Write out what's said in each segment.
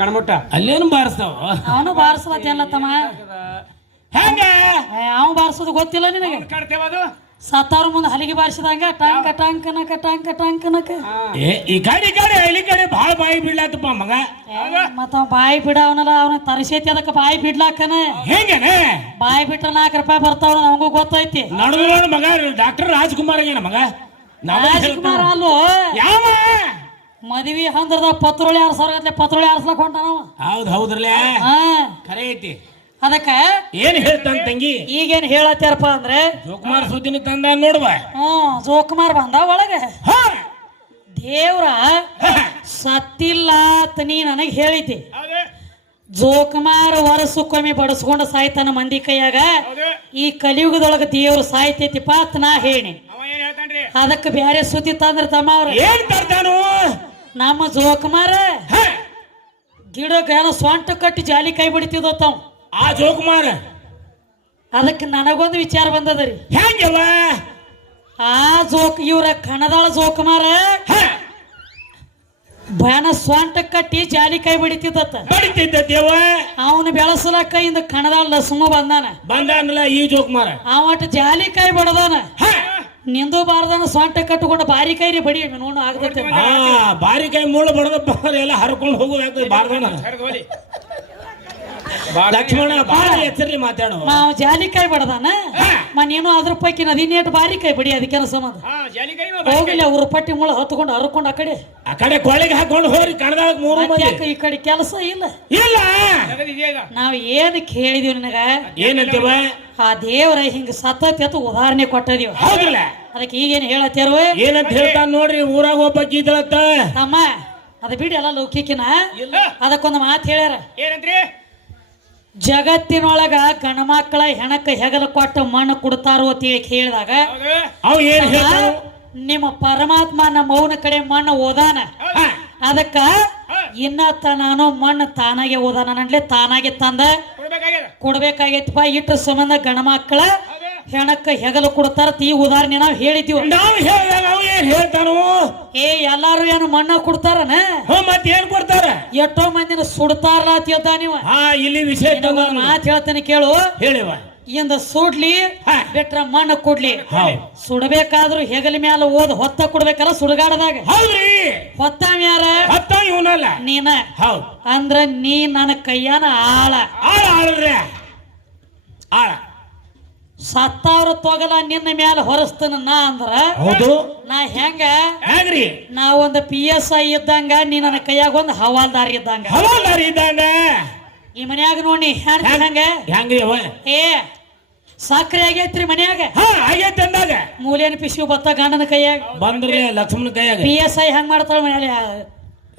ಕಣ್ಮುಟ್ಟ ಅಲ್ಲೇನು ಬಾರಿಸ್ತಾವ ಅವನು ಬಾರಿಸಲ್ಲ ತಮ್ಮ ಹೆಂಗ ಅವ ಬಾರಿಸೋದು ಗೊತ್ತಿಲ್ಲ ನಿನಗೆ ಕಾಡ್ತೇವದು ಸತ್ತಾರ ಮುಂದೆ ಹಲಿಗೆ ಬಾರಿಸಿದಂಗ ಟಾಂಕ ಟಾಂಕನಕ ಟಾಂಕ ಟಾಂಕನಕ ಈ ಗಾಡಿ ಇಲ್ಲಿ ಕಡೆ ಭಾಳ ಬಾಯಿ ಬಿಡ್ಲಾತಪ್ಪ ಮಗ ಮತ್ತ ಬಾಯಿ ಬಿಡವನಲ್ಲ ಅವನ ತರಸೈತಿ ಅದಕ್ಕೆ ಬಾಯಿ ಬಿಡ್ಲಾಕನ ಹೆಂಗನೆ ಬಾಯಿ ಬಿಟ್ಟ 4 ರೂಪಾಯಿ ಬರ್ತಾವ ನಮಗೂ ಗೊತ್ತೈತಿ ನಡೆದ ಮಗ ಡಾಕ್ಟರ್ ರಾಜ್ಕುಮಾರ್ ಏನ ಮಗ ರಾಜ್ಕುಮಾರ್ ಅಲ್ಲೋ ಯಾವ ಮದ್ವಿ ಹಂದ್ರದ ಪತ್ರೋಳಿ 6,000 ಗಟ್ಲೆ ಪತ್ರೋಳಿ ಆರ್ಸ್ಲಕ್ ಹೊಂಟಾನವ ಹೌದ್ರಲ್ಲ ಹಾ ಖರೆ ಐತಿ ಅದಕ್ಕ ಏನ್ ಹೇಳ್ತಾನ ತಂಗಿ ಈಗೇನ್ ಹೇಳತ್ತಾರಪ್ಪ ಅಂದ್ರೆ ಜೋಕುಮಾರ್ ಸುದ್ದಿನ ತಂದ ನೋಡುವ ಜೋಕುಮಾರ್ ಬಂದ ಒಳಗೆ ದೇವ್ರ ಸತ್ತಿಲ್ಲ ಅಂತ ನೀ ನನಗೆ ಹೇಳಿದ್ದಿ ಜೋಕುಮಾರ್ ವರ್ಷಕ್ಕೊಮ್ಮೆ ಬಡಸ್ಕೊಂಡು ಸಾಯ್ತಾನ ಮಂದಿ ಕೈಯಾಗ ಈ ಕಲಿಯುಗದೊಳಗ ದೇವ್ರು ಸಾಯ್ತೈತಿಪ್ಪ ಅಂತ ನಾ ಹೇಳಿ ಅದಕ್ಕೆ ಬ್ಯಾರೆ ಸುದ್ದಿ ತಂದ್ರ ತಮ್ಮ ಅವ್ರ ಏನ್ ತರ್ತಾನು ನಮ್ಮ ಜೋಕುಮಾರ ಗಿಡಕ್ಕೆ ಏನೋ ಸ್ವಂಟ ಕಟ್ಟಿ ಜಾಲಿ ಕೈ ಬಿಡ್ತಿದ್ದ ತಾವ್ ಆ ಜೋಕುಮಾರ್ ಅದಕ್ಕೆ ನನಗೊಂದು ವಿಚಾರ ಬಂದದ್ರಿ ಹೆಂಗವ ಆ ಇವ್ರ ಕಣದಾಳ ಜೋಕುಮಾರ ಬನ ಸ್ವಂಟ ಕಟ್ಟಿ ಜಾಲಿ ಕೈ ಬಿಡ್ತಿದ್ದ ಬಡಿತಿದ್ದ ದೇವ ಅವನು ಬೆಳಸಲಕ್ಕ ಇಂದ ಕಣದಾಳ ಲಸುಮ ಬಂದಾನಲ್ಲ ಈ ಜೋಕುಮಾರ ಅವಟ ಜಾಲಿ ಕೈ ಬಡದಾನ ನಿಂದು ಬಾರದಾನ ಸ್ವಂಟ ಕಟ್ಟುಕೊಂಡು ಬಾರಿ ಕೈರಿ ಬಡಿ ನೋಡು ಆಗದೈತೆ ಬಾರಿ ಕೈ ಮುಳ್ಳು ಬಡದಪ್ಪ ಎಲ್ಲ ಹರ್ಕೊಂಡು ಹೋಗೋದಾಗ್ತದೆ ಬಾರ್ದಾನ ಲಕ್ಷ್ಮಣ ಬಾಳ ಎಚ್ಚರ್ಲಿ ಮಾತಾಡು ನಾವು ಜಾಲಿಕಾಯಿ ಬಡದಾನ ನೀನು ಅದ್ರ ಪೈಕಿ ನದಿನೇಟ್ ಬಾರಿ ಕೈ ಬಡಿ ಅದಕ್ಕೆ ಸಂಬಂಧ ಹೋಗಿಲ್ಲ ಅವ್ರ ಪಟ್ಟಿ ಮುಳ ಹೊತ್ಕೊಂಡು ಹರ್ಕೊಂಡು ಆ ಕಡೆ ಕೊಳಿಗೆ ಹಾಕೊಂಡು ಹೋಗ್ರಿ ಕಣದಾಗ 3 ಮಂದಿ ಈ ಕಡೆ ಕೆಲಸ ಇಲ್ಲ ಇಲ್ಲ ನಾವ್ ಏನ್ ಕೇಳಿದೀವಿ ನಿನಗ ಏನಂತೀವ ಆ ದೇವರ ಹಿಂಗ ಸತತ್ ಎತ್ತು ಉದಾಹರಣೆ ಕೊಟ್ಟದೀವ ಹೌದಿಲ್ಲ ಅದಕ್ಕೆ ಈಗೇನ್ ಹೇಳತ್ತೇರು ಏನಂತ ಹೇಳ್ತಾನ ನೋಡ್ರಿ ಊರಾಗ ಒಬ್ಬಕ್ಕಿ ಇದ್ದಳತ್ತ ತಮ್ಮ ಅದ ಬಿಡಿ ಎಲ್ಲ ಲೌಕಿಕಿನ ಅದಕ್ಕೊಂದು ಮಾತು ಹೇಳ್ಯಾರ ಏನಂತ್ರಿ ಜಗತ್ತಿನೊಳಗ ಗಣಮಕ್ಕಳ ಹೆಣಕ್ಕ ಹೆಗಲು ಕೊಟ್ಟ ಮಣ್ಣು ಕೊಡ್ತಾರೋ ಅಂತ ಹೇಳಿದಾಗ ಅವ್ ಏನ್ ನಿಮ್ಮ ಪರಮಾತ್ಮ ನಮ್ಮ ಮೌನ ಕಡೆ ಮಣ್ಣು ಓದಾನ ಅದಕ್ಕ ಇನ್ನತ್ತ ನಾನು ಮಣ್ಣು ತಾನಾಗೆ ಓದಾನ ನನ್ಲೆ ತಾನಾಗೆ ತಂದ ಕೊಡ್ಬೇಕಾಗೈತಪ್ಪ ಇಟ್ಟ ಸಂಬಂಧ ಗಣಮಕ್ಕಳ ಹೆಣಕ್ಕ ಹೆಗಲು ಕೊಡ್ತಾರ ಈ ಉದಾಹರಣೆ ನಾವು ಹೇಳಿದ್ವಿ ಎಲ್ಲಾರು ಏನು ಮಣ್ಣ ಕೊಡ್ತಾರನ ಮತ್ ಏನ್ ಕೊಡ್ತಾರ ಎಷ್ಟೋ ಮಂದಿನ ಸುಡ್ತಾರಲ್ಲ ಅಂತ ನೀವು ಇಲ್ಲಿ ವಿಷಯ ಮಾತು ಹೇಳ್ತಾನೆ ಕೇಳು ಹೇಳಿವ ಇಂದ ಸುಡ್ಲಿ ಬಿಟ್ರ ಮಣ್ಣು ಕೊಡ್ಲಿ ಸುಡಬೇಕಾದ್ರು ಹೆಗಲ ಮ್ಯಾಲ ಓದ್ ಹೊತ್ತ ಕೊಡ್ಬೇಕಲ್ಲ ಸುಡಗಾಡದಾಗ ಹೊತ್ತ ಮ್ಯಾರ ಇವನಲ್ಲ ನೀನ ಅಂದ್ರ ನೀ ನನ್ನ ಕೈಯಾನ ಆಳ ಆಳ ಸತ್ತಾವ್ರ ತೊಗಲ ನಿನ್ನ ಮ್ಯಾಲ ಹೊರಸ್ತನ ನಾ ಅಂದ್ರ ನಾ ಹೆಂಗ್ರಿ ನಾ ಒಂದು PSI ಇದ್ದಂಗ ನೀ ನನ್ನ ಕೈಯಾಗ ಒಂದು ಹವಾಲ್ದಾರ್ ಇದ್ದಂಗ ಈ ಮನ್ಯಾಗ ನೋಡಿ ಹೆಂಗ್ರಿ ಏ ಸಕ್ರೆ ಆಗೈತ್ರಿ ಮನ್ಯಾಗ ಆಗೈತಿ ಅಂದಾಗ ಮೂಲೇನ ಪಿಶು ಬತ್ತ ಗಂಡನ ಕೈಯಾಗ ಬಂದ್ರಿ ಲಕ್ಷ್ಮಣ ಕೈಯಾಗ PSI ಹೆಂಗ್ ಮಾಡ್ತಾಳ ಮನೆಯಲ್ಲಿ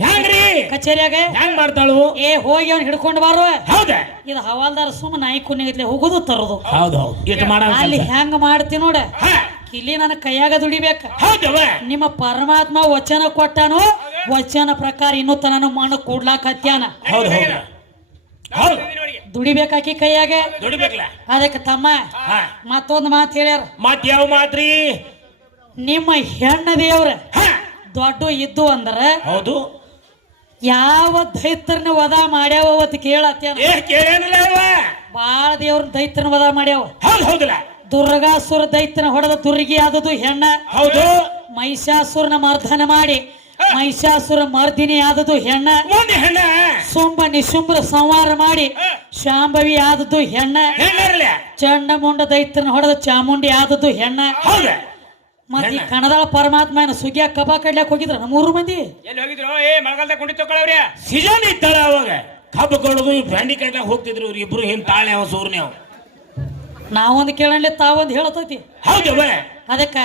ಹೆಂಗ್ರಿ ಕಚೇರಿಯಾಗ ಹೆಂಗ್ ಮಾಡ್ತಾಳು ಏ ಹೋಗಿ ಅವ್ನ ಹಿಡ್ಕೊಂಡು ಬಾರು ಹೌದ ಇದು ಹವಾಲ್ದಾರ ಸುಮ್ಮ ನಾಯಿ ಕುನ್ನಿಗತ್ಲೆ ಹೋಗುದು ತರೋದು ಅಲ್ಲಿ ಹೆಂಗ್ ಮಾಡ್ತಿ ನೋಡ ಇಲ್ಲಿ ನನ್ನ ಕೈಯಾಗ ದುಡಿಬೇಕ ನಿಮ್ಮ ಪರಮಾತ್ಮ ವಚನ ಕೊಟ್ಟಾನು ವಚನ ಪ್ರಕಾರ ಇನ್ನೂ ತನನು ಮಣ್ಣು ಕೂಡ್ಲಾಕ ಹತ್ಯಾನ ದುಡಿಬೇಕಾಕಿ ಕೈಯಾಗ ಅದಕ್ಕೆ ತಮ್ಮ ಮತ್ತೊಂದು ಮಾತು ಹೇಳ್ಯಾರ ಮತ್ ಯಾವ ಮಾತ್ರಿ ನಿಮ್ಮ ಹೆಣ್ಣ ದೇವ್ರ ದೊಡ್ಡ ಇದ್ದು ಅಂದ್ರ ಹೌದು ಯಾವ ದೈತ್ರನ ವಧ ಮಾಡ್ಯಾವ ಅವತ್ತು ಕೇಳತ್ತೇನ ಬಾಳ ದೇವ್ರ ದೈತ್ರನ ವಧ ಮಾಡ್ಯಾವ ದುರ್ಗಾಸುರ ದೈತ್ರನ ಹೊಡೆದ ದುರ್ಗಿ ಆದದು ಹೆಣ್ಣ ಹೌದು ಮಹಿಷಾಸುರನ ಮರ್ದನ ಮಾಡಿ ಮಹಿಷಾಸುರ ಮರ್ದಿನಿ ಆದದು ಹೆಣ್ಣ ಶುಂಭ ನಿಶುಂಭರ ಸಂಹಾರ ಮಾಡಿ ಶಾಂಭವಿ ಆದದ್ದು ಹೆಣ್ಣ ಚಂಡಮುಂಡ ದೈತ್ರನ ಹೊಡೆದ ಚಾಮುಂಡಿ ಆದದ್ದು ಹೆಣ್ಣ ಮತ್ತೆ ಕಣದಾಳ ಪರಮಾತ್ಮ ಸುಗ್ಗಿಯ ಕಬಾ ಕಡ್ಲಾಕ್ ಹೋಗಿದ್ರ ನಮ್ಮ 3 ಮಂದಿ ಸೀಜನ್ ಇತ್ತಾಳ ಅವಾಗ ಕಬ್ಬ ಕೊಡೋದು ಬ್ಯಾಂಡಿ ಕಡ್ಲಾಕ್ ಹೋಗ್ತಿದ್ರು ಇವ್ರು ಇಬ್ರು ಹಿಂಗ್ ತಾಳೆ ಅವ ಸೂರ್ನೆ ಅವ ನಾವೊಂದು ಕೇಳಲಿ ತಾವೊಂದು ಹೇಳತೈತಿ ಹೌದವ ಅದಕ್ಕ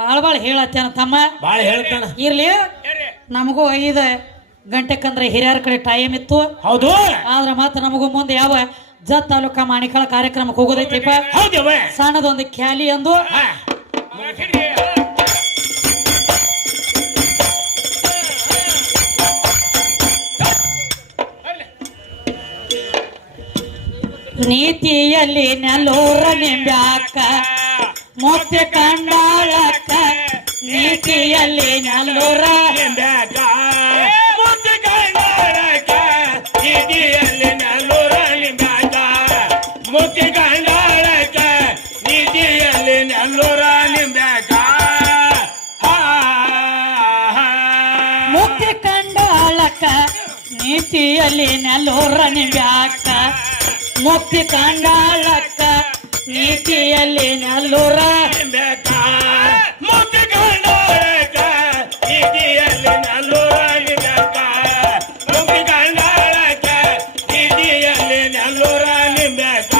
ಬಾಳ ಹೇಳತ್ತೇನ ತಮ್ಮ ಬಾಳ ಹೇಳ್ತಾನ ಇರ್ಲಿ ನಮಗೂ 5 ಗಂಟೆಕಂದ್ರೆ ಹಿರಿಯರ ಕಡೆ ಟೈಮ್ ಇತ್ತು ಹೌದು ಆದ್ರೆ ಮತ್ತೆ ನಮಗೂ ಮುಂದೆ ಯಾವ ಜತ್ ತಾಲೂಕಾ ಮಾಣಿಕಳ ಕಾರ್ಯಕ್ರಮಕ್ಕೆ ಹೋಗೋದೈತಿಪ್ಪ ಸಣ್ಣದೊಂದು ಖ್ಯಾಲಿ ಅಂದು ನೀತಿಯಲ್ಲಿ ನೆಲ್ಲೂರ ನಿಂಬ್ಯಾಕ ಮುಕ್ತಿ ಕಂಡಾಳಕ್ಕ ನೀತಿಯಲ್ಲಿ ನೆಲ್ಲೂರ ನಿಂಬ್ಯಾಕ ಮುಕ್ತಿ ಕಂಡಾಳಕ್ಕ ನೀತಿಯಲ್ಲಿ ನೆಲ್ಲೂರ ನಿಂಬ್ಯಾಕ ಮುಕ್ತಿ ಕಂಡಾಳಕ್ಕ ನೀತಿಯಲ್ಲಿ ನೆಲ್ಲೂರ ನಿಂಬ್ಯಾಕ ಮುಕ್ತಿ ಕಂಡಾಳಕ್ಕ ನೀತಿಯಲ್ಲಿ ನೆಲ್ಲೂರ ನಿಂಬ್ಯಾಕ ಮುಕ್ತಿ ಕಂಡಾಳಕ್ಕ ನೀತಿಯಲ್ಲಿ ನೆಲ್ಲೂರ ನಿಂಬ್ಯಾಕ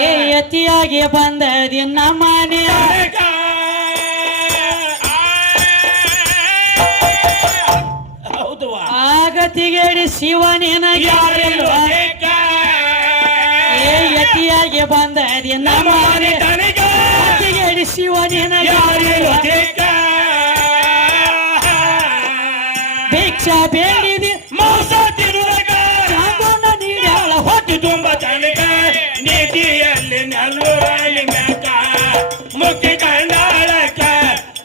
ಏ ಯತಿಯಾಗಿ ಬಂದದಿ ನಮ್ಮನೆ ಆಗತಿಗೇಡಿ ಶಿವನಿನ ಯಾರಿಲ್ವ ಏ ಯತಿಯಾಗಿ ಬಂದದಿ ನಮ್ಮನೆ ಆಗತಿಗೇಡಿ ಶಿವನಿನ ಯಾರಿಲ್ವ ಭಿಕ್ಷಾ ಬೇಡಿದಿ ಮೋಸ ತಿರುಗ ನೀಡ್ಯಾಳ ಹೊಟ್ಟು ತುಂಬ ತನಕ ನೀತಿಯಲ್ಲಿ ನೆಲ್ಲೂರ ನಿಂಬ್ಯಾಕ ಮುಕ್ತಿ ಕಂಡಾಳಕ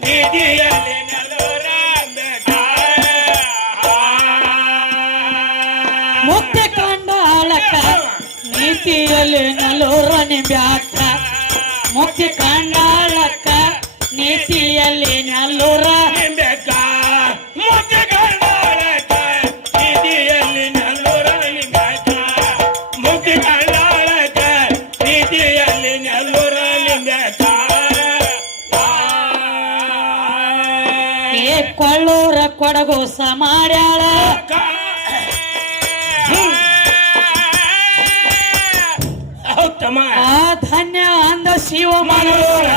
ನೀತಿಯಲ್ಲಿ ನೆಲ್ಲೂರ ನಿಂಬ್ಯಾಕ ಮುಕ್ತಿ ಕಂಡಾಳಕ್ಕ ನೀತಿಯಲ್ಲಿ ನೆಲ್ಲೂರ ನಿಂಬ್ಯಾಕ ಮುಕ್ತಿ ಕಂಡಾಳಕ್ಕ ನೀತಿಯಲ್ಲಿ ನೆಲ್ಲೂರ ನಿಂಬ್ಯಾಕ ಮುಕ್ತಿ ಕಂಡಾಳಕ ನೀತಿಯಲ್ಲಿ ನೆಲ್ಲೂರ ನಿಂಬ್ಯಾಕ ಮುಕ್ತಿ ಕಂಡಾಳಕ ನೀತಿಯಲ್ಲಿ ನೆಲ್ಲೂರ ನಿಂಬ್ಯಾಕ ಏ ಕೊಳ್ಳೂರ ಕೊಡಗೋಸ ಮಾಡ್ಯಾಳ ಹೌದಮ್ಮ ಆ ಧನ್ಯ ಅಂದ ಶಿವ ಮನೋರ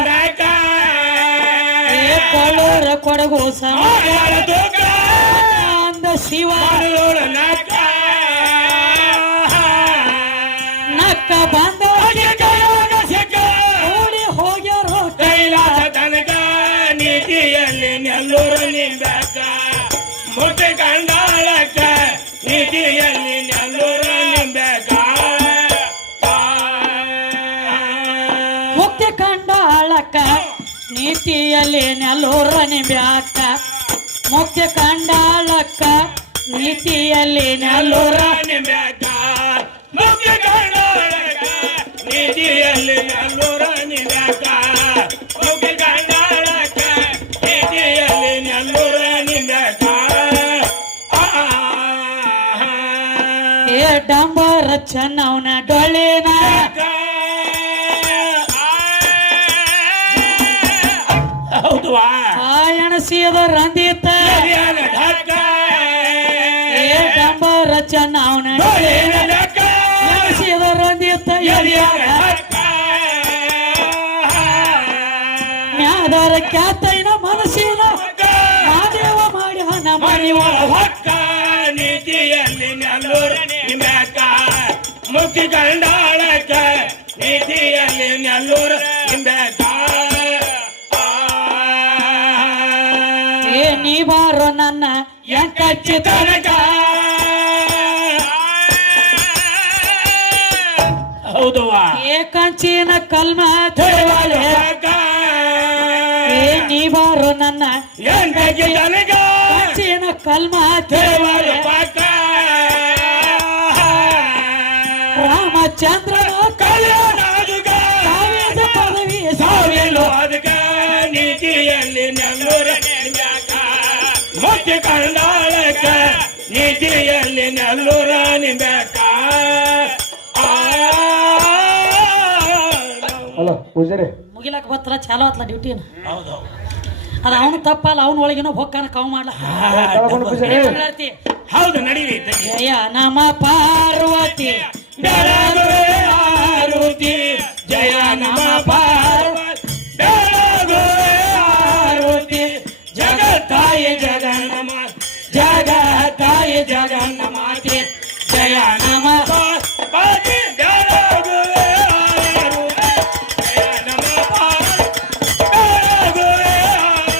ಏ ಕೊಳ್ಳೂರ ಕೊಡಗೋಸ ಮಾಡ್ಯಾಳ ಅಂದ ಶಿವ ನಕ್ಕ ಬಂದ ಓಡಿ ಹೋಗ್ಯಾರೋ ಕೈಲಾಸ ತನಕ ನೀತಿಯಲ್ಲಿ ನೆಲ್ಲೂರ ನಿಂಬ್ಯಾಕ ಮುಟ್ಟಿ ಕಂಡಾಳಕ್ಕ ನೀತಿಯಲ್ಲಿ ನೆಲ್ಲೂರ ನಿಂಬ್ಯಾಕ ಮುಕ್ತಿ ಕಂಡಾಳಕ್ಕ ನೀತಿಯಲ್ಲಿ ನೆಲ್ಲೂರ ನಿಂಬ್ಯಾಕ ಮುಕ್ತಿ ಕಂಡಾಳಕ್ಕ ನೀತಿಯಲ್ಲಿ ನೆಲ್ಲೂರ ನಿಂಬ್ಯಾಕ ಮುಕ್ತಿ ಕಂಡಾಳಕ್ಕ ನೀತಿಯಲ್ಲಿ ನೆಲ್ಲೂರ ನಿಂಬ್ಯಾಕ ಮುಕ್ತಿ ಕಂಡಾಳಕ್ಕ ನೀತಿಯಲ್ಲಿ ನೆಲ್ಲೂರ ನಿಂಬ್ಯಾಕ ಏ ಡಂಬರ ಚೆನ್ನವನ ಡೊಳ್ಳಿನ ಹೌದುವಾ ಎಣಸಿದ ರಂದಿತ ಏ ಡಂಬರ ಚೆನ್ನವನ ಎಣಸಿದ ರಂದಿತ ಮ್ಯಾದರ ಖ್ಯಾತೈನ ಮನಸ್ಸಿನ ಮಾದೇವ ಮಾಡ್ಯಾನ ಮನಿವ ಹೊಕ್ಕ ನೀತಿಯಲ್ಲಿ ನೆಲ್ಲೂರ ನಿಂಬ್ಯಾಕ ಮುಕ್ತಿ ಕಂಡಾಳಕ್ಕ ನೀತಿಯಲ್ಲಿ ನೆಲ್ಲೂರ ನಿಂಬ್ಯಾಕ ಏ ನೀ ಬಾರೋ ನನ್ನ ಎಂಕಚ್ಚಿ ತನಕ ಹೌದುವಾ ಏ ಕಂಚಿನ ಕಲ್ಮ ತೊಳೆವಾಳೆ ಏ ನೀ ಬಾರೋ ನನ್ನ ಎಂಟಕ್ಕೆ ತನಕ ಕಂಚಿನ ಕಲ್ಮ ತೊಳೆವಾಳೆ ರಾಮಚಂದ್ರ ಕಲ್ಯಾಣಾದುಗ ಕಾವ್ಯದ ಪದವಿ ಸಾವಿಲು ಅದಕ ನೀತಿಯಲ್ಲಿ ನೆಲ್ಲೂರ ನಿಂಬ್ಯಾಕ ಮುಕ್ತಿ ಕಂಡಾಳಕ್ಕ ನೀತಿಯಲ್ಲಿ ನೆಲ್ಲೂರ ನಿಂಬ್ಯಾಕ ಅಲ್ಲ ಪೂಜಾರಿ ಮುಗಿಲಕ್ ಬತ್ತಲ್ಲ ಚಾಲೋ ಆತ್ಲ ಡ್ಯೂಟಿನ ಹೌದು ಅದ ಅವನು ತಪ್ಪಲ್ಲ ಅವನ ಒಳಗಿನ ಹೊಕ್ಕನ ಕಾವು ಮಾಡ್ಲ ಹೌದು ನಡೀರಿ ಜಯ ನಮ ಪಾರ್ವತಿ ಬೆಳಗುವೆ ಆರುತಿ ಜಯ ನಮ ಪಾರ್ವತಿ ಬೆಳಗುವೆ ಆರುತಿ ಜಗತ್ತಾಯಿ ಜಗನ್ನಮ ಜಗತ್ತಾಯಿ ಜಗನ್ನಮಾತೆ ಜಯ ನಮ ಪಾರ್ವತಿ ಬೆಳಗುವೆ ಆರುತಿ ಜಯ ನಮ ಪಾರ್ವತಿ ಬೆಳಗುವೆ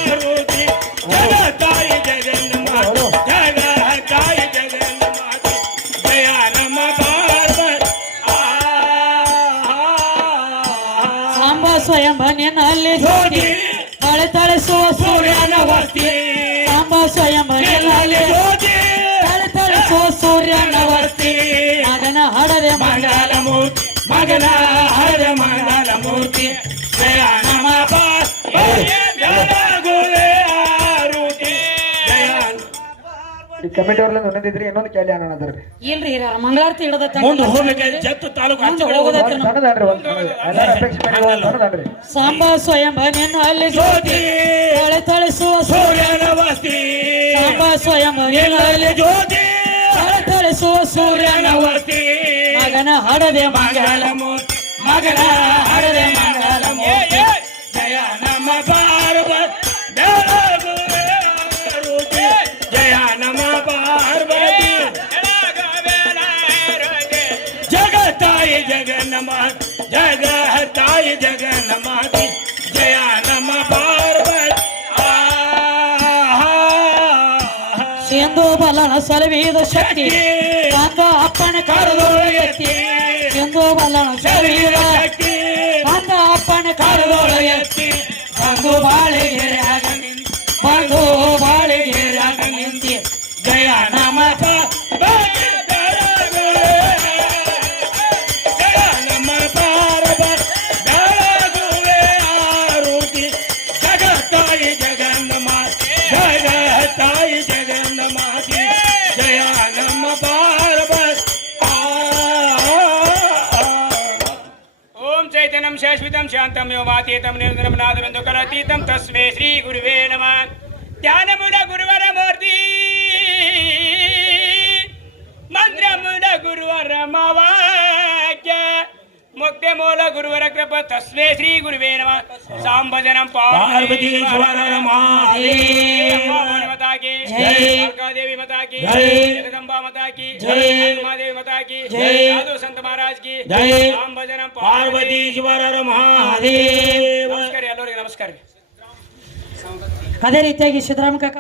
ಆರುತಿ ಜಗತ್ತಾಯಿ ಜಗನ್ನಮಾತೆ ಜಗತ್ತಾಯಿ ಜಗನ್ನಮಾತೆ ಜಯ ನಮ ಸಾಂಬ ಸ್ವಯಂ ನಿನ್ನಲ್ಲಿ ಜ್ಯೋತಿ ತಳೆ ತಳಿಸುವ ಸೂರ್ಯನ ವಸ್ತಿ ಸಾಂಬ ಸ್ವಯಂ ನಿನ್ನಲ್ಲಿ ಜ್ಯೋತಿ ತಳೆ ತಳಿಸುವ ಸೂರ್ಯನ ವಸ್ತಿ ಮಗನ ಹಡದೆ ಮಂಡಲ ಮೂರ್ತಿ ಮಗನ ಹರ ಮಂಗಲ ಮೂರ್ತಿ ಜಯ ನಮ ಬೆಳಗುವೆ ಆರುತಿ ಜಯ ಈ ಕಮಿಟಿ ಅವ್ರಲ್ಲ ಒಂದಿದ್ರಿ ಇನ್ನೊಂದು ಕೇಳಿ ಅನ್ನೋಣ ಅದ್ರಿ ಇಲ್ರಿ ಹಿರಿಯರ ಮಂಗಳಾರತಿ ಹಿಡದ ಮುಂದೆ ಹೋಗ್ಬೇಕಾದ್ರೆ ಜತ್ತು ತಾಲೂಕು ಆಚೆ ಕಡೆ ಹೋಗೋದೈತೆ ಒಂದ್ ಸಣ್ಣದನ್ರಿ ಒಂದ್ ಎಲ್ಲಾರ ಅಪೇಕ್ಷೆ ಮೇರೆಗೆ ಒಂದ್ ಸಣ್ಣದನ್ರಿ ಸಾಂಬ ಸ್ವಯಂ ನಿನ್ನ ಅಲ್ಲಿ ಜ್ಯೋತಿ ತಳೆ ತಳಿಸುವ ಸೂರ್ಯನ ವಸ್ತಿ ಸಾಂಬ ಸ್ವಯಂ ನಿನ್ನ ಅಲ್ಲಿ ಜ್ಯೋತಿ ತಳೆ ತಳಿಸುವ ಸೂರ್ಯನ ವಸ್ತಿ ಮಗನ ಹಡದೆ ಮಂಗಲ ಮಂಗಲಮೂರ್ತಿ ಮಗನ ಹರದೆ ಮಂಗಲಮೂರ್ತಿ ಜಯ ನಮ್ಮ ಪಾರ್ವತಿ ಜಯ ನಮ್ಮ ಪಾರ್ವತಿ ಜಗತ್ತಾಯಿ ಜಗನ್ನಮ ಜಗತ್ತಾಯಿ ಜಗನ್ನಮಾತಿ ಜಯ ನಮ್ಮ ಪಾರ್ವತಿ ಸಿಂಧು ಬಲನ ಸಲವಿದ ಶಕ್ತಿ ಕಾಂತ ಅಪ್ಪನ ಕಾರದೊಳ ಎತ್ತಿ ಸಿಂಧು ಬಲನ ಸಲವಿದ ಶಕ್ತಿ ಕಾಂತ ಅಪ್ಪನ ಕಾರದೊಳ ಎತ್ತಿ ಬಂದು ಬಾಳೆಗೆರೆಯಾಗ ಬಂದು ಬಾಳೆಗೆರೆಯಾಗ ನಿಂತಿ ಜಯ ನಮ್ಮ ಪಾರ್ವತಿ ಜಯ ನಮ್ಮ ಪಾರ್ವತಿ ಬೆಳಗುವೆ ಆರುತಿ ಜಗತ್ತಾಯಿ ಜಗನ್ನಮಾತಿ ಜಗತ್ತಾಯಿ ಜಗನ್ನಮಾತಿ ಜಯ ನಮ್ಮ ಪಾರ್ವತಿ ಓಂ ಚೈತನ್ಯಂ ಶಾಶ್ವತಂ ಶಾಂತಂ ಯೋಮಾತೀತಂ ನಿರಂತರಂ ನಾದವೆಂದು ಕರತೀತಂ ತಸ್ಮೈ ಶ್ರೀ ಗುರುವೇ ನಮಃ ಧ್ಯಾನಮುಡ ಗುರುವರ ಮೂರ್ತಿ ಮಂತ್ರಮುಡ ಗುರುವರ ಮವಾಕ್ಯ ಮುಕ್ತಿ ಮೂಲ ಗುರುವರ ಕೃಪ ತಸ್ಮೈ ಶ್ರೀ ಗುರುವೇ ನಮಃ ಸಾಂಬಜನಂ ಪಾರ್ವತೀಶ್ವರ ಮಹಾದೇವ माता की जय। दुर्गा देवी माता की जय। जगदम्बा माता की जय। महादेवी माता की जय। साधु संत महाराज की जय। राम भजनम ಪಾರ್ವತೀಶ್ವರರ ಮಹಾದೇವ ನಮಸ್ಕಾರ ಎಲ್ಲರಿಗೆ ನಮಸ್ಕಾರ ಅದೇ ರೀತಿಯಾಗಿ ಸಿದ್ದರಾಮ ಕಾಕ